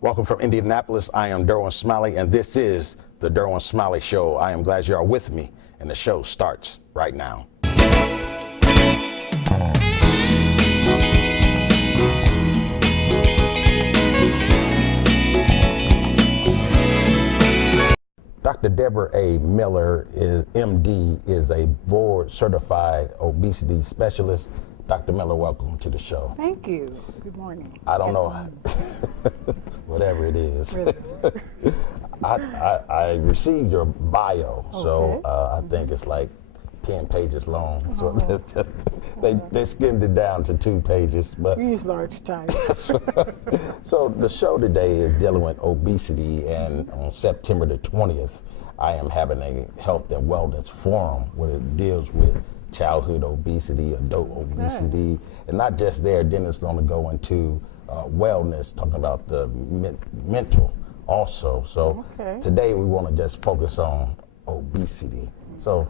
Welcome from Indianapolis. I am Derwin Smiley, and this is the Derwin Smiley Show. I am glad you are with me, and the show starts right now. Dr. Debra A. Miller, MD, is a board-certified obesity specialist. Dr. Miller, welcome to the show. Thank you. Good morning. I don't know, whatever it is. I received your bio, okay. So I think it's like 10 pages long. Oh. So they skimmed it down to 2 pages. But we use large type. So the show today is dealing with obesity, and on September the 20th, I am having a health and wellness forum where it deals with childhood obesity, adult obesity, and not just there. Then it's going to go into wellness, talking about the mental also. So today we want to just focus on obesity. So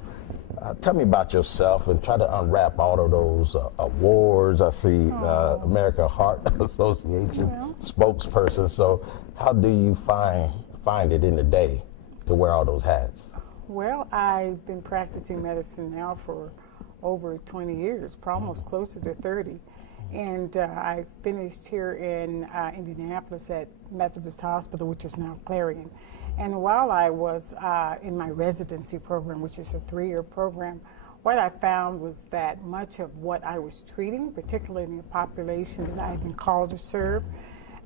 tell me about yourself and try to unwrap all of those awards. I see American Heart Association spokesperson. So how do you find it in the day to wear all those hats? Well, I've been practicing medicine now for over 20 years, almost closer to 30. And I finished here in Indianapolis at Methodist Hospital, which is now Clarion. And while I was in my residency program, which is a 3-year program, what I found was that much of what I was treating, particularly in the population that I had been called to serve,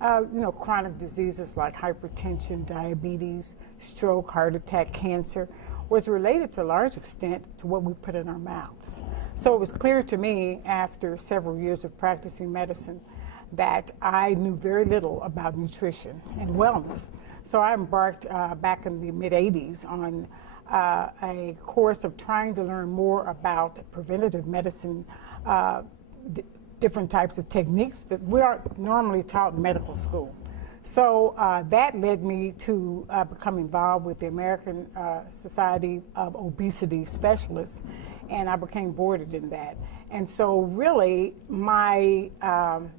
chronic diseases like hypertension, diabetes, stroke, heart attack, cancer, was related to a large extent to what we put in our mouths. So it was clear to me after several years of practicing medicine that I knew very little about nutrition and wellness. So I embarked back in the mid-'80s on a course of trying to learn more about preventative medicine, different types of techniques that we aren't normally taught in medical school. So that led me to become involved with the American Society of Obesity Specialists, and I became boarded in that. And so really the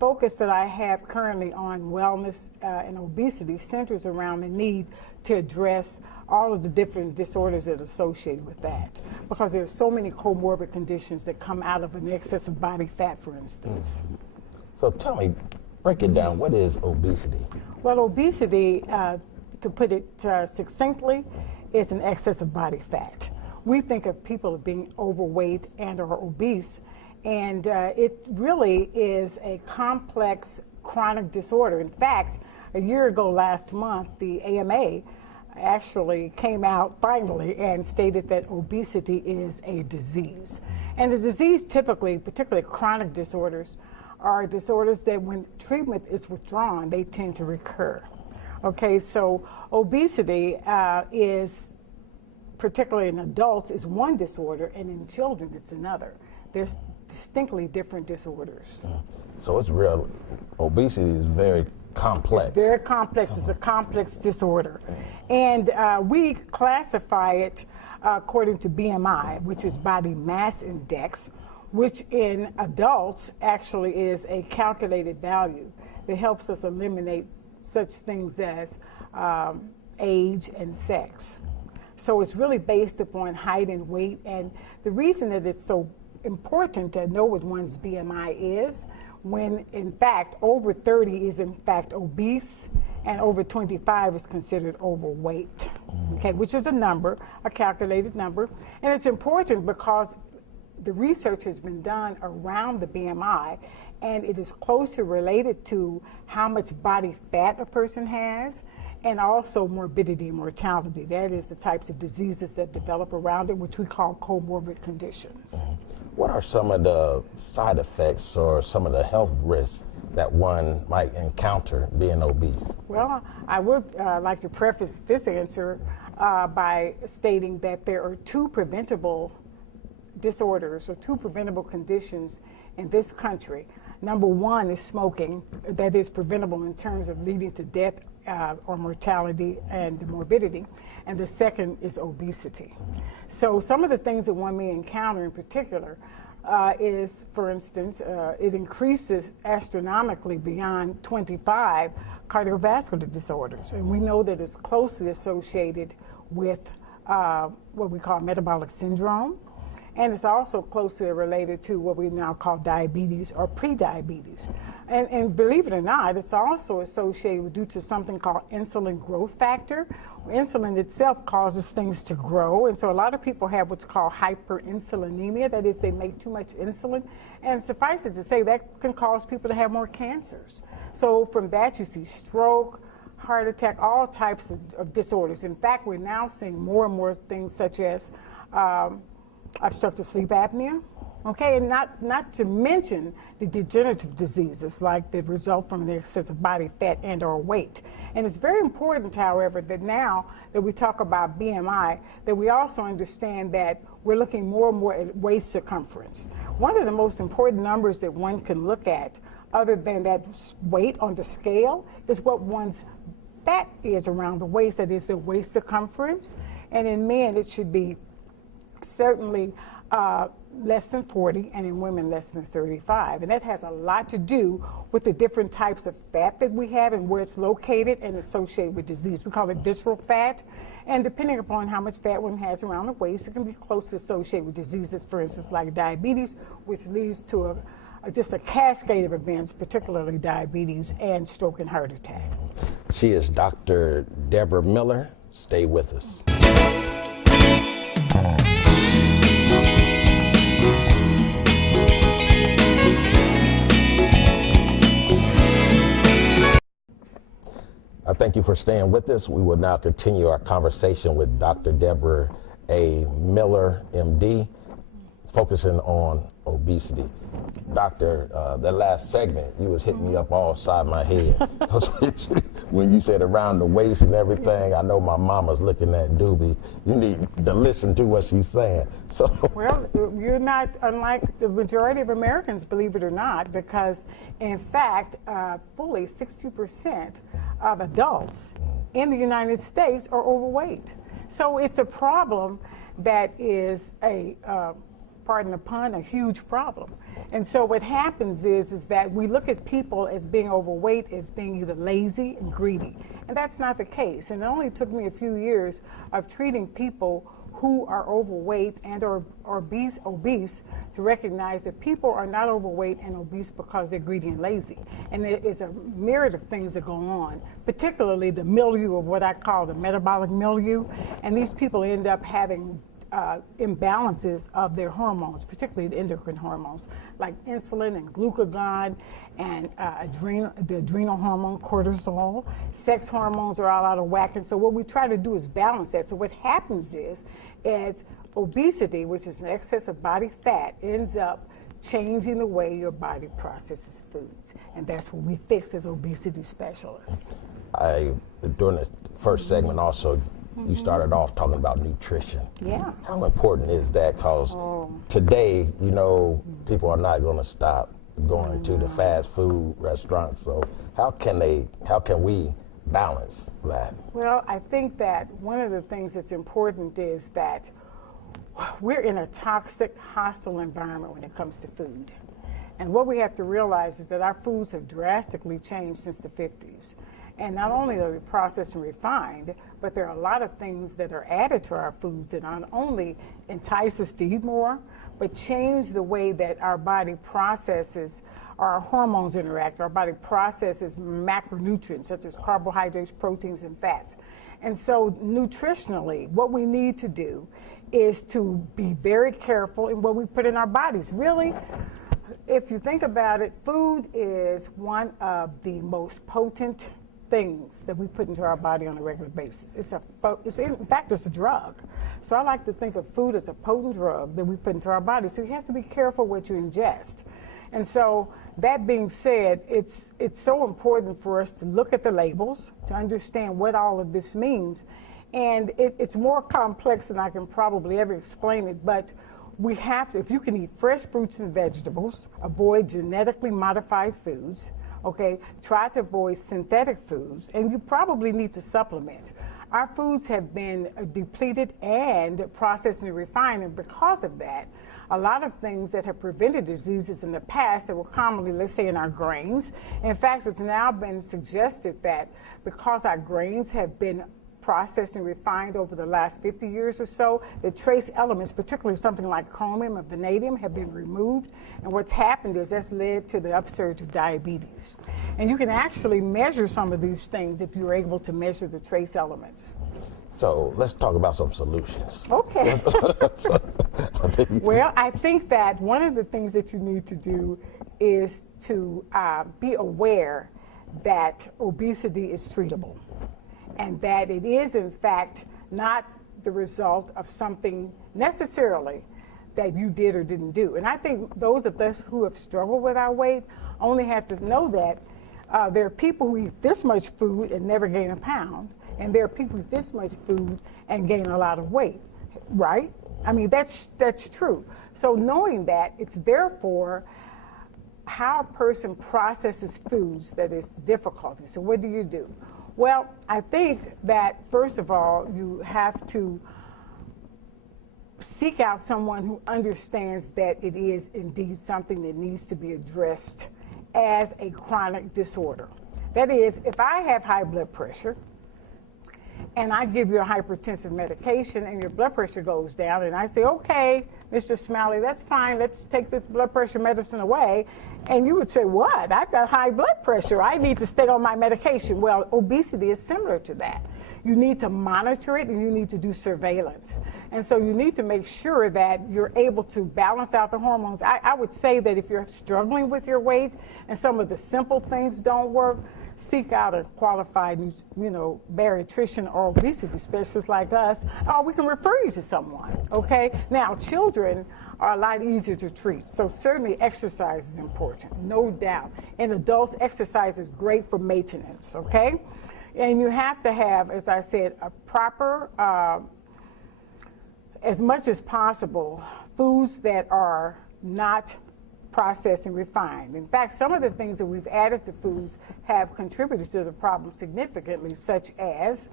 focus that I have currently on wellness and obesity centers around the need to address all of the different disorders that are associated with that, because there are so many comorbid conditions that come out of an excess of body fat, for instance. So tell me, break it down. What is obesity? Well, obesity, to put it succinctly, is an excess of body fat. We think of people as being overweight and or obese, and it really is a complex chronic disorder. In fact, a year ago last month, the M.H.A. actually came out finally and stated that obesity is a disease. And the disease typically, particularly chronic disorders, are disorders that when treatment is withdrawn, they tend to recur. Okay, so obesity is, particularly in adults, is one disorder, and in children it's another. There's distinctly different disorders. So it's real, obesity is very complex. It's very complex, it's a complex disorder. And we classify it according to BMI, which is body mass index, which in adults actually is a calculated value that helps us eliminate such things as age and sex. So it's really based upon height and weight, and the reason that it's so important to know what one's BMI is, when in fact over 30 is in fact obese and over 25 is considered overweight, okay, which is a number, a calculated number. And it's important because the research has been done around the BMI, and it is closely related to how much body fat a person has, and also morbidity and mortality. That is the types of diseases that develop around it, which we call comorbid conditions. What are some of the side effects or some of the health risks that one might encounter being obese? Well, I would like to preface this answer by stating that there are 2 preventable disorders or 2 preventable conditions in this country. Number 1 is smoking, that is preventable in terms of leading to death or mortality and morbidity, and the second is obesity. So some of the things that one may encounter in particular is, for instance, it increases astronomically beyond 25 cardiovascular disorders. And we know that it's closely associated with what we call metabolic syndrome. And it's also closely related to what we now call diabetes or prediabetes. And believe it or not, it's also associated due to something called insulin growth factor. Insulin itself causes things to grow, and so a lot of people have what's called hyperinsulinemia. That is, they make too much insulin. And suffice it to say, that can cause people to have more cancers. So from that, you see stroke, heart attack, all types of disorders. In fact, we're now seeing more and more things such as obstructive sleep apnea, okay, and not to mention the degenerative diseases like the result from the excessive body fat and or weight. And it's very important, however, that now that we talk about BMI, that we also understand that we're looking more and more at waist circumference. One of the most important numbers that one can look at, other than that weight on the scale, is what one's fat is around the waist, that is the waist circumference. And in men, it should be certainly less than 40, and in women less than 35. And that has a lot to do with the different types of fat that we have and where it's located and associated with disease. We call it visceral fat. And depending upon how much fat one has around the waist, it can be closely associated with diseases, for instance, like diabetes, which leads to just a cascade of events, particularly diabetes and stroke and heart attack. She is Dr. Debra Miller. Stay with us. I thank you for staying with us. We will now continue our conversation with Dr. Debra A. Miller, MD, focusing on obesity. Doctor, that last segment, you was hitting me up all side my head. When you said around the waist and everything, I know my mama's looking at Doobie. You need to listen to what she's saying. So, well, you're not unlike the majority of Americans, believe it or not, because in fact, fully 60% of adults in the United States are overweight. So it's a problem that is pardon the pun, a huge problem. And so what happens is that we look at people as being overweight as being either lazy and greedy. And that's not the case. And it only took me a few years of treating people who are overweight and or obese to recognize that people are not overweight and obese because they're greedy and lazy. And there is a myriad of things that go on, particularly the milieu of what I call the metabolic milieu. And these people end up having imbalances of their hormones, particularly the endocrine hormones, like insulin and glucagon and the adrenal hormone, cortisol. Sex hormones are all out of whack. And so what we try to do is balance that. So what happens is obesity, which is an excess of body fat, ends up changing the way your body processes foods. And that's what we fix as obesity specialists. During the first segment also, you started off talking about nutrition. Yeah. How important is that? Because today, you know, people are not going to stop going to the fast food restaurants. So how can we balance that? Well, I think that one of the things that's important is that we're in a toxic, hostile environment when it comes to food. And what we have to realize is that our foods have drastically changed since the 50s. And not only are they processed and refined, but there are a lot of things that are added to our foods that not only entice us to eat more, but change the way that our body processes, our hormones interact, our body processes macronutrients such as carbohydrates, proteins, and fats. And so nutritionally, what we need to do is to be very careful in what we put in our bodies. Really, if you think about it, food is one of the most potent things that we put into our body on a regular basis. In fact, it's a drug. So I like to think of food as a potent drug that we put into our body. So you have to be careful what you ingest. And so that being said, it's so important for us to look at the labels to understand what all of this means. And it's more complex than I can probably ever explain it, but we have to, if you can eat fresh fruits and vegetables, avoid genetically modified foods, okay, try to avoid synthetic foods, and you probably need to supplement. Our foods have been depleted and processed and refined, and because of that, a lot of things that have prevented diseases in the past that were commonly, let's say, in our grains. In fact, it's now been suggested that because our grains have been processed and refined over the last 50 years or so, the trace elements, particularly something like chromium and vanadium, have been removed. And what's happened is that's led to the upsurge of diabetes. And you can actually measure some of these things if you're able to measure the trace elements. So let's talk about some solutions. Okay. Well, I think that one of the things that you need to do is to be aware that obesity is treatable, and that it is, in fact, not the result of something necessarily that you did or didn't do. And I think those of us who have struggled with our weight only have to know that there are people who eat this much food and never gain a pound, and there are people who eat this much food and gain a lot of weight, right? I mean, that's true. So knowing that, it's therefore how a person processes foods that is the difficulty. So what do? Well, I think that, first of all, you have to seek out someone who understands that it is indeed something that needs to be addressed as a chronic disorder. That is, if I have high blood pressure and I give you a hypertensive medication and your blood pressure goes down, and I say, okay, Mr. Smalley, that's fine, let's take this blood pressure medicine away. And you would say, what? I've got high blood pressure. I need to stay on my medication. Well, obesity is similar to that. You need to monitor it and you need to do surveillance. And so you need to make sure that you're able to balance out the hormones. I would say that if you're struggling with your weight and some of the simple things don't work, seek out a qualified, bariatrician or obesity specialist like us, or we can refer you to someone, okay? Now, children are a lot easier to treat, so certainly exercise is important, no doubt. In adults, exercise is great for maintenance, okay? And you have to have, as I said, a proper, as much as possible, foods that are not processed and refined. In fact, some of the things that we've added to foods have contributed to the problem significantly, such as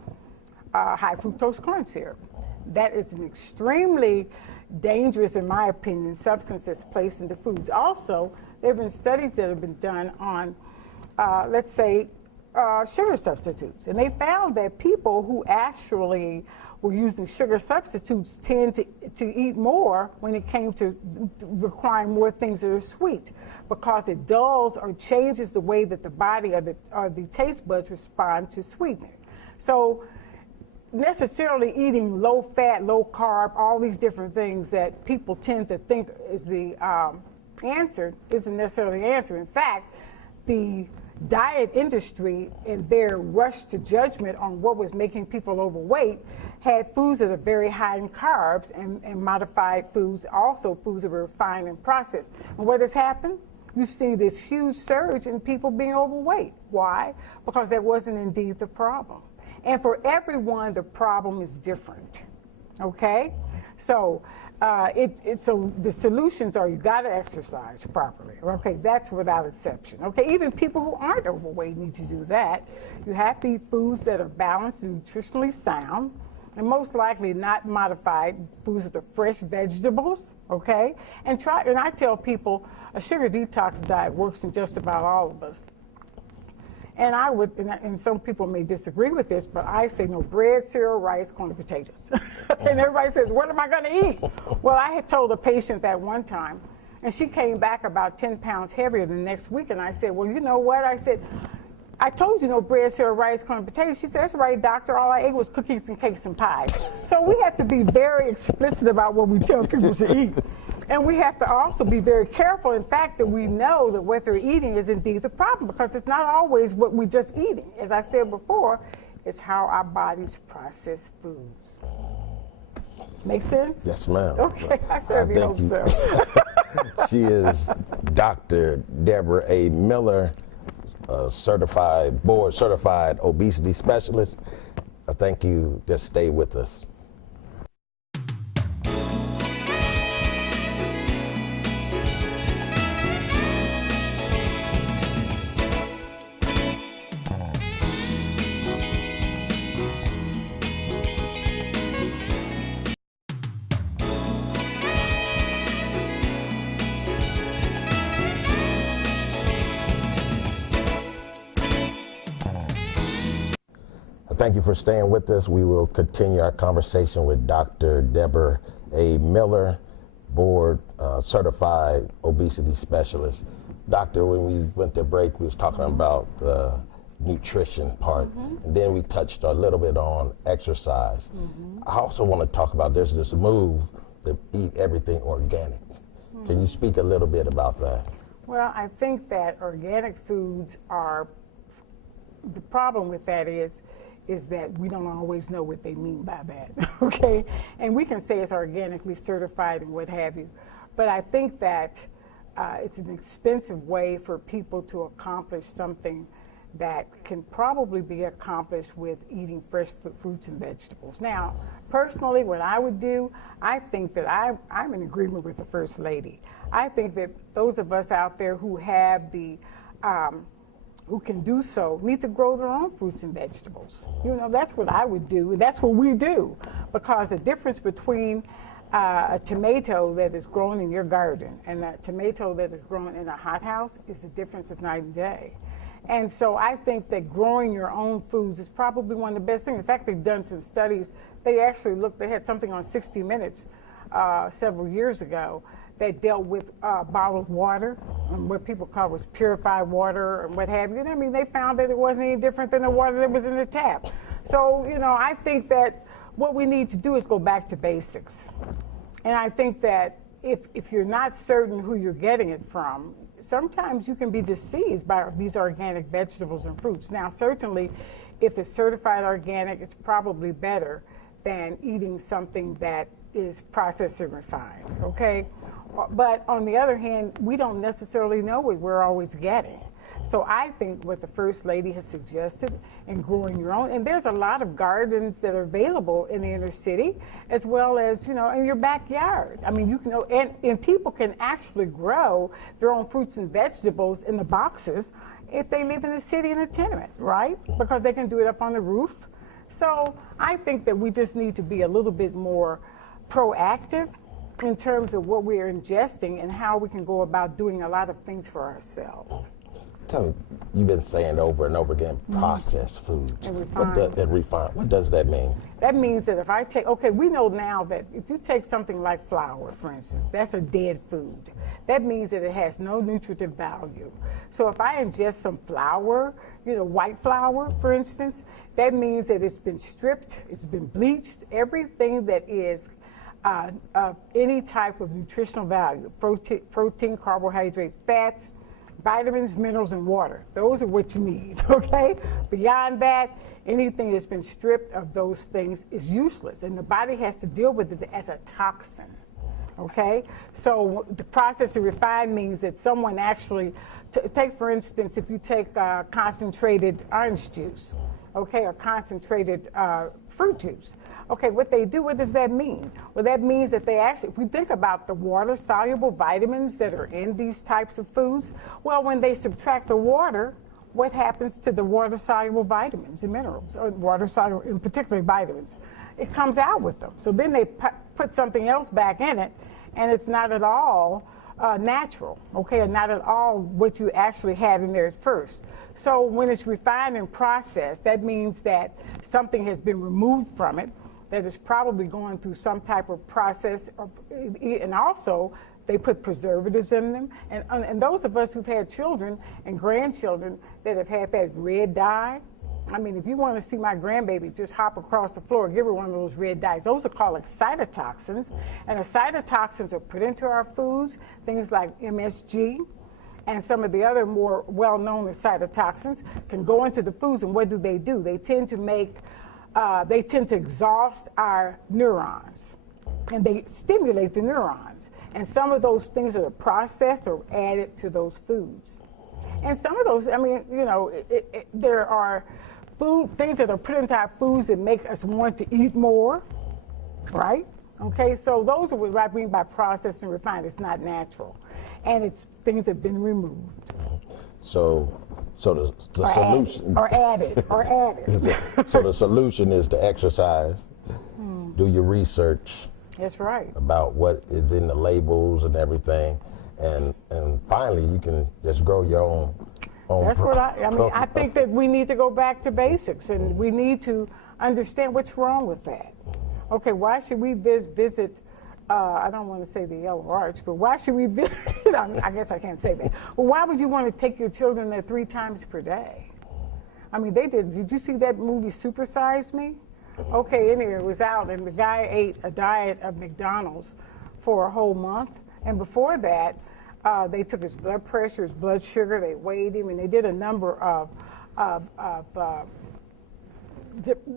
high fructose corn syrup. That is an extremely dangerous, in my opinion, substance that's placed into foods. Also, there have been studies that have been done on, let's say, sugar substitutes. And they found that people who actually were using sugar substitutes tend to eat more when it came to requiring more things that are sweet, because it dulls or changes the way that the body or the taste buds respond to sweetening. So necessarily eating low fat, low carb, all these different things that people tend to think is the answer isn't necessarily the answer. In fact, the diet industry, in their rush to judgment on what was making people overweight, had foods that are very high in carbs and modified foods, also foods that were refined and processed. And what has happened? You see this huge surge in people being overweight. Why? Because that wasn't indeed the problem. And for everyone, the problem is different. Okay? So so the solutions are, you got to exercise properly. Okay, that's without exception. Okay, even people who aren't overweight need to do that. You have to eat foods that are balanced and nutritionally sound, and most likely not modified foods that are fresh vegetables. Okay, and I tell people a sugar detox diet works in just about all of us. And I would, and some people may disagree with this, but I say no bread, cereal, rice, corn, and potatoes. And everybody says, what am I going to eat? Well, I had told a patient that one time, and she came back about 10 pounds heavier the next week. And I said, well, you know what? I said, I told you no bread, cereal, rice, corn, and potatoes. She said, that's right, doctor. All I ate was cookies and cakes and pies. So we have to be very explicit about what we tell people to eat. And we have to also be very careful, in fact, that we know that what they're eating is indeed the problem, because it's not always what we're just eating. As I said before, it's how our bodies process foods. Make sense? Yes, ma'am. Okay, I certainly hope so. She is Dr. Debra A. Miller, board-certified obesity specialist. Thank you. Just stay with us. thank you for staying with us. We will continue our conversation with Dr. Debra A. Miller, board certified obesity specialist. Doctor, when we went to break, we was talking about the nutrition part, and then we touched a little bit on exercise. I also want to talk about there's this move to eat everything organic. Can you speak a little bit about that? Well, I think that organic foods are, the problem with that is that we don't always know what they mean by that, okay? And we can say it's organically certified and what have you, but I think that it's an expensive way for people to accomplish something that can probably be accomplished with eating fresh fruits and vegetables. Now, personally, what I would do, I think that I'm in agreement with the First Lady. I think that those of us out there who have the who can do so need to grow their own fruits and vegetables. You know, that's what I would do. That's what we do, because the difference between a tomato that is grown in your garden and a tomato that is grown in a hothouse is the difference of night and day. And so I think that growing your own foods is probably one of the best things. In fact, they've done some studies. They actually they had something on 60 Minutes several years ago that dealt with bottled water, and what people call was purified water and what have you. And I mean, they found that it wasn't any different than the water that was in the tap. So, you know, I think that what we need to do is go back to basics. And I think that if you're not certain who you're getting it from, sometimes you can be deceived by these organic vegetables and fruits. Now, certainly, if it's certified organic, it's probably better than eating something that is processed and refined, okay? But on the other hand, we don't necessarily know what we're always getting. So I think what the First Lady has suggested in growing your own, and there's a lot of gardens that are available in the inner city, as well as, you know, in your backyard. I mean, you can, and people can actually grow their own fruits and vegetables in the boxes if they live in the city in a tenement, right? Because they can do it up on the roof. So I think that we just need to be a little bit more proactive in terms of what we're ingesting and how we can go about doing a lot of things for ourselves. Tell me, you've been saying over and over again, processed foods. And refined. What does that mean? That means that if I take, okay, we know now that if you take something like flour, for instance, that's a dead food. That means that it has no nutritive value. So if I ingest some flour, you know, white flour, for instance, that means that it's been stripped, it's been bleached, everything that is of any type of nutritional value, protein, carbohydrates, fats, vitamins, minerals, and water. Those are what you need, okay? Beyond that, anything that's been stripped of those things is useless, and the body has to deal with it as a toxin, okay? So the process of refined means that someone actually, take for instance, if you take concentrated orange juice, okay, or concentrated fruit juice. Okay, what they do, what does that mean? Well, that means that they actually, if we think about the water-soluble vitamins that are in these types of foods, well, when they subtract the water, what happens to the water-soluble vitamins and minerals, or water-soluble, in particular vitamins? It comes out with them. So then they put something else back in it, and it's not at all natural, okay, or not at all what you actually had in there at first. So when it's refined and processed, that means that something has been removed from it that is probably going through some type of process, and also they put preservatives in them. And those of us who've had children and grandchildren that have had that red dye, I mean, if you want to see my grandbaby, just hop across the floor, give her one of those red dyes. Those are called excitotoxins, and excitotoxins are put into our foods, things like M.H.A. and some of the other more well-known excitotoxins can go into the foods, and what do? They tend to exhaust our neurons, and they stimulate the neurons. And some of those things that are processed are added to those foods. And some of those, I mean, you know, there are things that are put into our foods that make us want to eat more, right? Okay, so those are what I mean by processed and refined. It's not natural, and it's things that have been removed. So the solution added. So the solution is to exercise, do your research. That's right. About what is in the labels and everything, and finally you can just grow your own That's what I mean, I think that we need to go back to basics, and we need to understand what's wrong with that. Okay, why should we visit, I don't want to say the Yellow Arch, but why should we visit, I guess I can't say that. Well, why would you want to take your children there 3 times per day? I mean, did you see that movie Super Size Me? Okay, anyway, it was out, and the guy ate a diet of McDonald's for a whole month, and before that, they took his blood pressure, his blood sugar, they weighed him, and they did a number of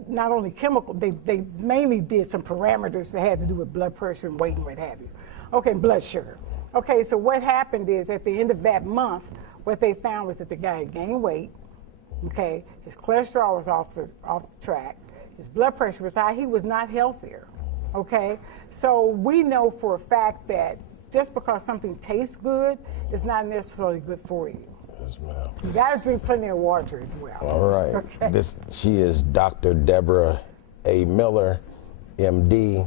not only chemical, they mainly did some parameters that had to do with blood pressure and weight and what have you. Okay, blood sugar. Okay, so what happened is at the end of that month, what they found was that the guy had gained weight, okay, his cholesterol was off the track, his blood pressure was high, he was not healthier, okay? So we know for a fact that just because something tastes good, it's not necessarily good for you. Yes, ma'am. You gotta drink plenty of water as well. All right. Okay. She is Dr. Debra A. Miller, MD.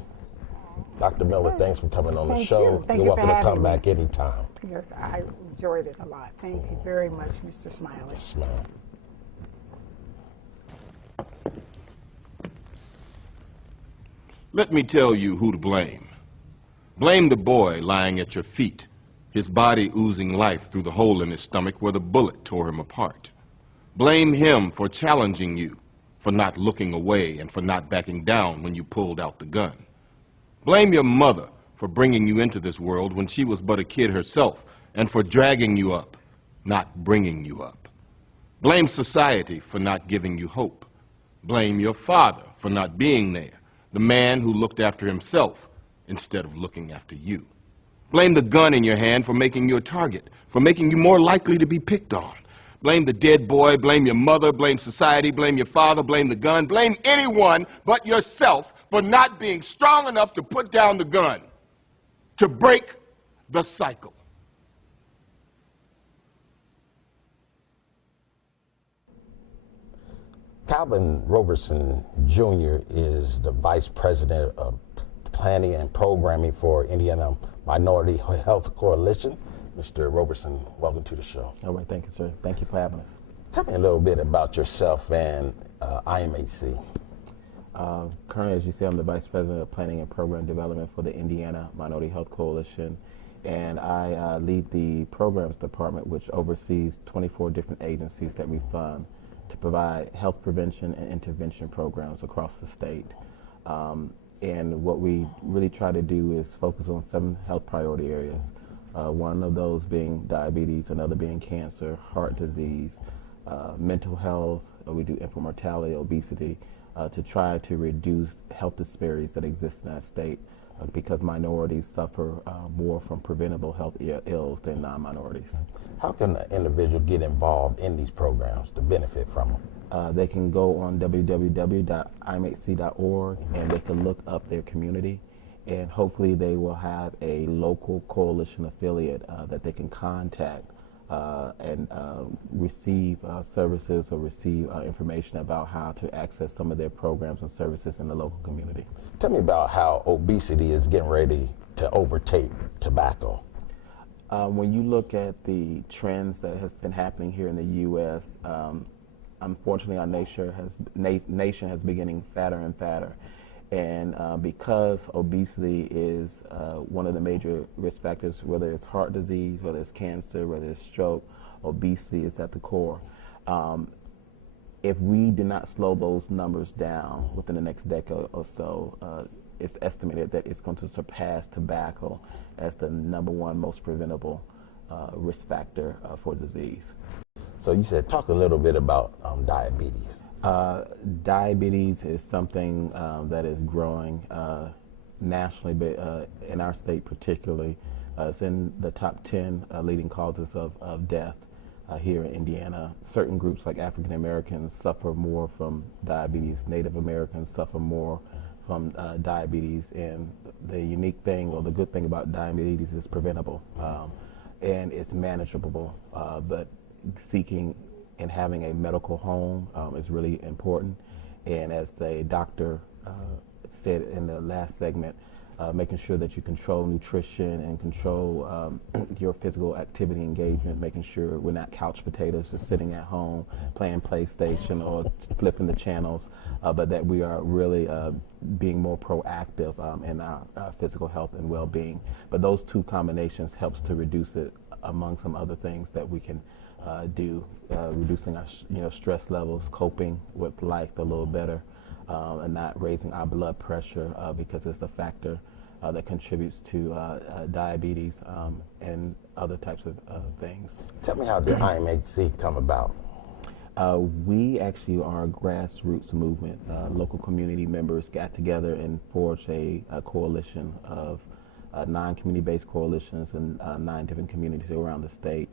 Dr. Miller, thanks for coming on the show. Thank You're you for welcome to come having me. back anytime. Yes, I enjoyed it a lot. Thank you very much, Mr. Smiley. Yes, ma'am. Let me tell you who to blame. Blame the boy lying at your feet, his body oozing life through the hole in his stomach where the bullet tore him apart. Blame him for challenging you, for not looking away and for not backing down when you pulled out the gun. Blame your mother for bringing you into this world when she was but a kid herself and for dragging you up, not bringing you up. Blame society for not giving you hope. Blame your father for not being there, the man who looked after himself instead of looking after you. Blame the gun in your hand for making you a target, for making you more likely to be picked on. Blame the dead boy, blame your mother, blame society, blame your father, blame the gun, blame anyone but yourself for not being strong enough to put down the gun, to break the cycle. Calvin Roberson Jr. is the Vice President of Planning and Programming for Indiana Minority Health Coalition. Mr. Roberson, welcome to the show. All right, thank you, sir. Thank you for having us. Tell me a little bit about yourself and M.H.A. Currently, as you say, I'm the Vice President of Planning and Program Development for the Indiana Minority Health Coalition, and I lead the Programs Department, which oversees 24 different agencies that we fund to provide health prevention and intervention programs across the state. And what we really try to do is focus on 7 health priority areas. One of those being diabetes, another being cancer, heart disease, mental health. We do infant mortality, obesity, to try to reduce health disparities that exist in that state because minorities suffer more from preventable health ills than non-minorities. How can an individual get involved in these programs to benefit from them? They can go on www.imhc.org and they can look up their community, and hopefully they will have a local coalition affiliate that they can contact and receive services or receive information about how to access some of their programs and services in the local community. Tell me about how obesity is getting ready to overtake tobacco. When you look at the trends that has been happening here in the U.S., unfortunately our nation has been getting fatter and fatter. And because obesity is one of the major risk factors, whether it's heart disease, whether it's cancer, whether it's stroke, obesity is at the core. If we do not slow those numbers down within the next decade or so, it's estimated that it's going to surpass tobacco as the #1 most preventable risk factor for disease. So you said, talk a little bit about diabetes. Diabetes is something that is growing nationally, but in our state particularly. It's in the top 10 leading causes of death here in Indiana. Certain groups like African Americans suffer more from diabetes. Native Americans suffer more from diabetes. And the unique thing, or the good thing about diabetes is preventable and it's manageable, but seeking and having a medical home is really important. And as the doctor said in the last segment, making sure that you control nutrition and control your physical activity engagement, making sure we're not couch potatoes just sitting at home playing PlayStation or flipping the channels, but that we are really being more proactive in our physical health and well-being. But those two combinations helps to reduce it among some other things that we can do, reducing our stress levels, coping with life a little better, and not raising our blood pressure because it's a factor that contributes to diabetes and other types of things. Tell me how did M.H.A come about? We actually are a grassroots movement. Local community members got together and forged a coalition of 9 community-based coalitions in 9 different communities around the state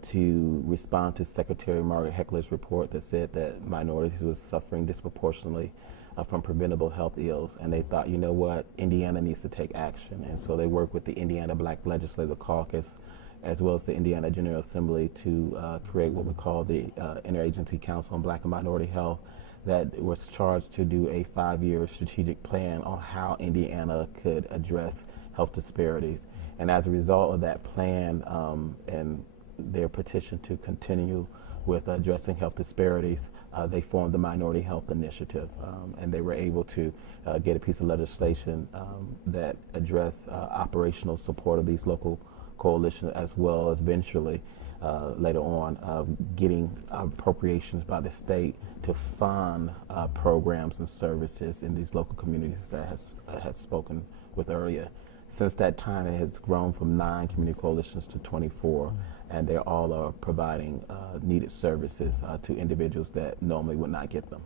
to respond to Secretary Margaret Heckler's report that said that minorities were suffering disproportionately from preventable health ills. And they thought, you know what, Indiana needs to take action. And so they worked with the Indiana Black Legislative Caucus as well as the Indiana General Assembly to create what we call the Interagency Council on Black and Minority Health that was charged to do a 5-year strategic plan on how Indiana could address health disparities. And as a result of that plan and their petition to continue with addressing health disparities, they formed the Minority Health Initiative, and they were able to get a piece of legislation that addressed operational support of these local coalitions, as well as eventually later on getting appropriations by the state to fund programs and services in these local communities that has spoken with earlier. Since that time, it has grown from 9 community coalitions to 24, and they all are providing needed services to individuals that normally would not get them.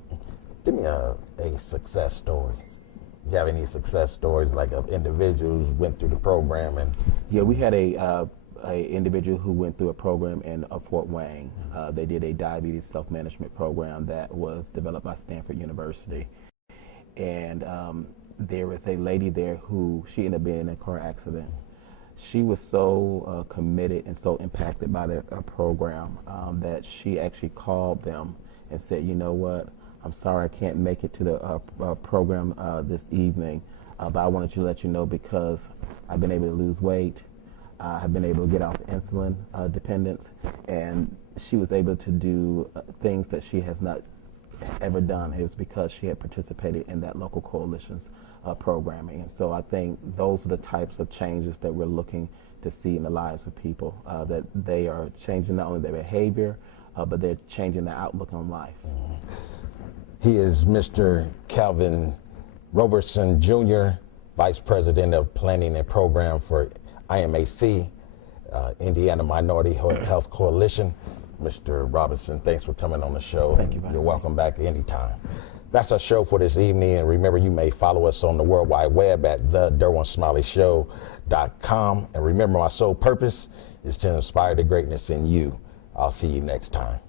Give me a success story. You have any success stories like of individuals who went through the program? And yeah, we had a individual who went through a program in Fort Wayne. They did a diabetes self-management program that was developed by Stanford University, and there was a lady there who she ended up being in a car accident. She was so committed and so impacted by their program that she actually called them and said, you know what, I'm sorry I can't make it to the program this evening, but I wanted to let you know because I've been able to lose weight, I've been able to get off insulin dependence, and she was able to do things that she has not ever done. It was because she had participated in that local coalition's programming. And so I think those are the types of changes that we're looking to see in the lives of people, that they are changing not only their behavior, but they're changing their outlook on life. He is Mr. Calvin Roberson, Jr., Vice President of Planning and Program for M.H.A, Indiana Minority Health Coalition. Mr. Roberson, thanks for coming on the show. Thank you. You're welcome back anytime. That's our show for this evening, and remember, you may follow us on the World Wide Web at thederwinsmiley.show.com. And remember, my sole purpose is to inspire the greatness in you. I'll see you next time.